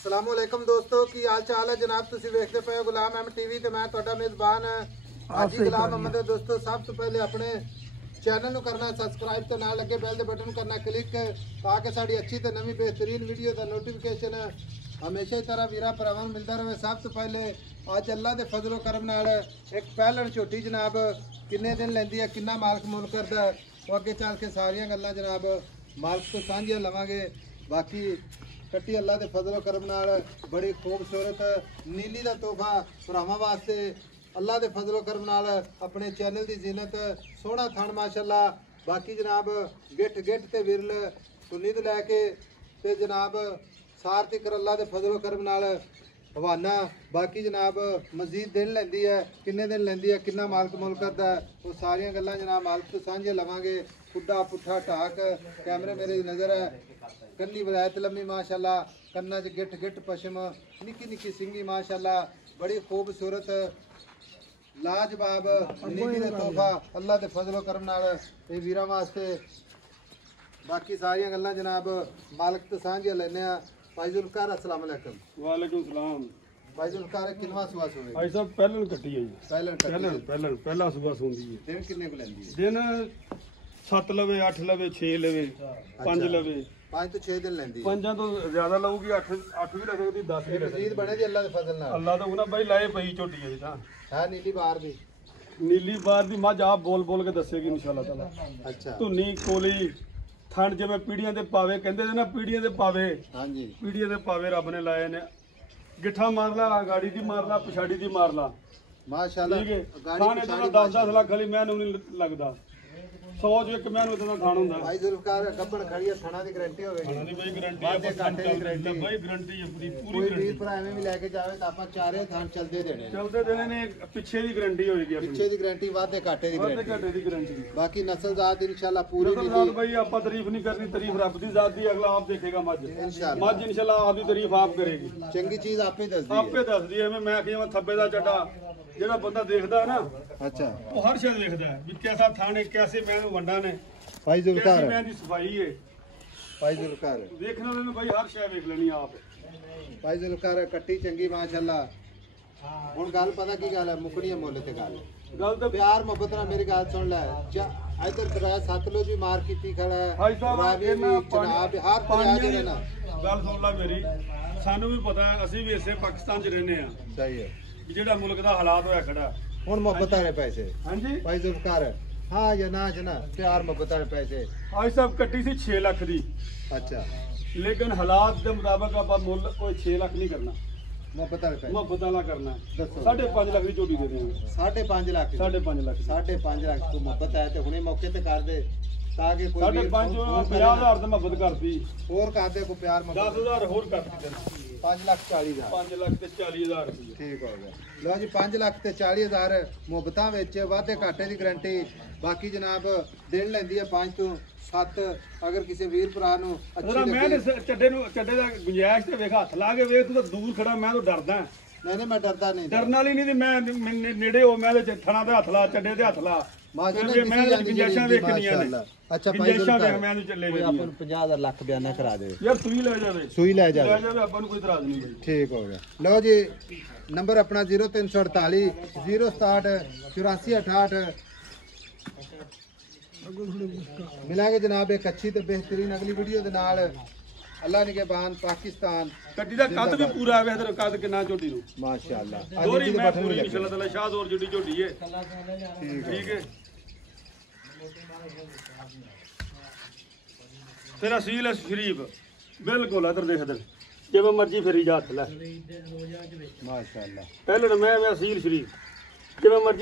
अस्सलामुअलैकुम दोस्तों की हाल चाल है जनाब। तुसीं वेखदे पे हो गुलाम अहमद टीवी ते मैं तुहाडा मेज़बान हाजी गुलाम अहमद। दोस्तों सब तो पहले अपने चैनल नूं करना सबसक्राइब ते नाल लगे बैल दे बटन करना क्लिक ताकि साडी अच्छी ते नवीं बेहतरीन वीडियो दा नोटिफिकेशन हमेशा ही तरह वीरा भरावां नूं मिलदा रहे। सब तो पहले अज अल्लाह दे फजलो करम नाल एक पहलन झोटी जनाब किन्ने दिन लैंदी है, किन्ना मालक मुल करदा है, वो अगे चल के सारियां गल्लां जनाब मालक तो सांझियां लवांगे। बाकी कट्टी अल्लाह के फजलो करम नाल बड़ी खूबसूरत नीली का तोहफा भरावां वास्ते अल्लाह के फजलो करम नाल अपने चैनल की जीनत सोहना थण माशाअल्लाह। बाकी जनाब गिठ गिठ ते विरल सुन्नी तो लैके ते जनाब सार तिकर अल्लाह के फजलो करम नाल हवाना। बाकी जनाब मजीद दिन लैंदी है, किन्ने दिन लैंदी है, किन्ना मालक मुल करदा है, वो सारियां गल्लां जनाब मालक तो सांझे लवांगे। खुड्डा पुट्ठा ढाक कैमरे मेरे नज़र है, कन्नी वलायत लम्मी माशाअल्लाह, कन्ना च गिठ गिठ पशम निक्की निक्की सिंगी माशाअल्लाह, बड़ी खूबसूरत लाजवाब नीली का तोहफा अल्लाह के फजलो करम नाल ये वीरां वास्ते। बाकी सारियां गल्लां जनाब मालक तो सांझे लैने आ। भाई जुल्फकार अस्सलाम वालेकुम। वालेकुम सलाम। भाई जुल्फकार किनवा सुबह सुबह भाई साहब पहलन कट्टी है जी, पहला सुबह सुंदी है। दिन किन्ने को लैंदी है? दिन 7 लवे 8 लवे 6 लवे 5 लवे 5 तो 6 दिन लैंदी है। 5 तो ज्यादा लाऊगी, 8 भी लग सकती, 10 भी लग मजीद बने जी अल्लाह के फजल नाल। अल्लाह तो उन्हें भाई लाए पई झोटी है तां है नीली बार दी नीली बार दी मझ आप बोल बोल के दसेगी इंशाअल्लाह ताला। अच्छा धुनी कोली थण जिवें पीढ़ियां दे पावे कहंदे ने ना, पीढ़ियां दे पावे, हाँ जी पीढ़ियां दे पावे रब ने लाए ने। गिठा मार ला, गाड़ी दी मार ला, पिछाड़ी दी मार ला, माशाअल्लाह। ठीक है। गाड़ी खाने पिछाड़ी तो 10 लाख वाली मैनू नहीं लगता, 100 जो एक मैनू इतना खान होंदा। भाई जुल्फकार गब्बड़ खड़ी है, थणा दी गारंटी होवेगी। खाने दी भाई गारंटी वादे है, घाटे दी गारंटी। भाई गारंटी है पूरी कोई गारंटी। वीर भरा एवें भी लेके जावे तो ਆਪਾਂ ਚਾਰੇ ਥਾਂ ਚਲਦੇ ਦੇਣੇ ਨੇ। चलते देने ने पिछे दी गारंटी होएगी अपनी, ਪਿੱਛੇ ਦੀ ਗਾਰੰਟੀ ਵਾਧੇ ਘਾਟੇ ਦੀ वादे ਗਾਰंटी। घाटे दी गारंटी। बाकी नस्लजात इंशाल्लाह पूरी नस्ल नीली भाई आप तारीफ नहीं करनी, तारीफ रब दी जात दी, अगला आप देखेगा मज इंशाल्लाह मज इंशाल्लाह आपकी तारीफ आप करेगी। ਚੰਗੀ ਚੀਜ਼ ਆਪੇ ਦੱਸਦੀ ਹੈ। आपे दस दी है। मैं कि थब्बे दा चड्डा जेड़ा बंदा देखदा है ना, अच्छा वो हर शय देखदा है भी कैसा थाने, कैसे मैन वंडा ने, भाई कैसी जुल्फकार मैन दी सफाई है। भाई जुल्फकार देखने वाले ने भाई हर शय देख लेनी आप। भाई जुल्फकार ਕੱਟੀ ਚੰਗੀ ਮਾਸ਼ਾਅल्लाह। ਹੁਣ ਗੱਲ ਪਤਾ ਕੀ ਗੱਲ ਹੈ, ਮੁਕਣੀ ਮੁੱਲ ਤੇ ਗੱਲ गल तो प्यार मोहब्बत नाल मेरी गल सुन ले। इधर दरिया सतलुज भी मार कीती खड़ा है, भाई साहब रावी भी इन्ना जनाब हर दरिया जेड़े ना। गल सुन ला मेरी, सानू भी पता है, ਅਸੀਂ ਵੀ ਇਸੇ ਪਾਕਿਸਤਾਨ 'ਚ ਰਹਿੰਦੇ ਆ सही है। ਕਿ ਜਿਹੜਾ ਮੁਲਕ ਦਾ ਹਾਲਾਤ ਹੋਇਆ ਖੜਾ। ਹੁਣ ਮੁਹੱਬਤ ਵਾਲੇ ਪੈਸੇ ਹਾਂਜੀ भाई जुल्फकार हाँ या ना जना प्यार मोहब्बत वाले पैसे। ਅੱਜ ਸਾਹਿਬ ਕੱਟੀ ਸੀ 6 ਲੱਖ ਦੀ, अच्छा ਲੇਕਿਨ ਹਾਲਾਤ ਦੇ ਮੁਤਾਬਕ ਆਪਾਂ ਮੁੱਲ ਕੋਈ 6 ਲੱਖ ਨਹੀਂ ਕਰਨਾ, मोहब्बत वाले पैसे ਮੁਹੱਬਤ ਵਾਲਾ ਕਰਨਾ। ਦੱਸੋ। 5.5 ਲੱਖ ਦੀ ਝੋਟੀ ਦੇ ਦੇਵਾਂਗੇ। 5.5 लाख 5.5 ਲੱਖ ਦੀ। 5.5 लाख को मोहब्बत है तो हुणे मौके ते कर दे ताकि कोई वीर 5.5 फोन करे। 50,000 ਤੇ ਮੁਹੱਬਤ ਕਰਦੀ, और कर दे को प्यार मोहब्बत। 10,000 ਹੋਰ ਕਰਦੀ ਤੈਨੂੰ। 5,40,000 5 ਲੱਖ ਤੇ 40,000 ਰੁਪਏ। ठीक हो गया। लो जी 5 ਲੱਖ ਤੇ 40,000 ਮੁਹੱਬਤਾਂ ਵਿੱਚ ਵਾਧੇ ਘਾਟੇ ਦੀ ਗਾਰੰਟੀ। ਬਾਕੀ ਜਨਾਬ ਦਿਨ ਲੈਂਦੀ ਹੈ 5 ਤੋਂ 7। ਅਗਰ ਕਿਸੇ ਵੀਰ ਭਰਾ ਨੂੰ ਜਰਾ ਅੱਛੀ ਮੈਂ ਲੱਗੇ ਚੱਡੇ ਦਾ ਗੁੰਜਾਇਸ਼ ਤੇ ਵੇਖ, ਹੱਥ ਲਾ ਕੇ ਵੇਖ, ਤੂੰ ਤਾਂ ਦੂਰ ਖੜਾ, ਮੈਂ ਤਾਂ ਡਰਦਾ। नहीं मैं डरदा नहीं। ਡਰਨ ਵਾਲੀ ਨਹੀਂ, ਤੇ ਮੈਂ ਨੇੜੇ ਹੋ, ਮੈਂ ਤੇ ਥਣਾ ਤੇ ਹੱਥ ਲਾ, ਚੱਡੇ ਤੇ ਹੱਥ ਲਾ, माशाअल्लाह ਮੈਂ ਤਾਂ ਗੁੰਜਾਇਸ਼ਾਂ ਵੇਖਣੀਆਂ ਨੇ। अच्छा भाई ਗੁੰਜਾਇਸ਼ਾਂ ਵੇਖ, ਮੈਂ ਤਾਂ ਚੱਲੇ कोई अपन 50,000 लाख बयाना करा दे। ਯਾਰ ਤੂੰ ਹੀ ਲੈ ਜਾਵੇ, सुई ले जा। ਲੈ ਜਾਵੇ, ਆਪਾਂ ਨੂੰ ਕੋਈ ਇਤਰਾਜ਼ ਨਹੀਂ ਬਈ। ठीक हो गया। लो जी नंबर अपना 0348 067 8468। मिलांगे जनाब एक अच्छी तो बेहतरीन अगली वीडियो दे नाल। अल्लाह निगहबान पाकिस्तान। ਕੱਟੀ ਦਾ ਕੱਦ ਵੀ ਪੂਰਾ ਆਵੇ, ਇਧਰ ਕੱਦ ਕਿੰਨਾ ਝੋਟੀ ਨੂੰ माशाअल्लाह ਦੋਰੀ ਮੈਂ ਪੂਰੀ ਇਨਸ਼ਾਅੱਲਾ ਤਾਲਾ ਸ਼ਾਹਜ਼ੋਰ ਜੁੜੀ ਝੋਟੀ ਹੈ। ਠੀਕ ਹੈ। ਤੇਰਾ ਸੀਲ ਹੈ ਸ਼ਰੀਫ ਬਿਲਕੁਲ, ਇਧਰ ਦੇਖ, ਇਧਰ ਜਿਵੇਂ ਮਰਜੀ ਫੇਰੀ ਜਾ ਹੱਥ ਲੈ। माशाअल्लाह। ਪਹਿਲੇ ਮੈਂ ਸੀਲ ਸ਼ਰੀਫ ਜਿਵੇਂ ਮਰਜੀ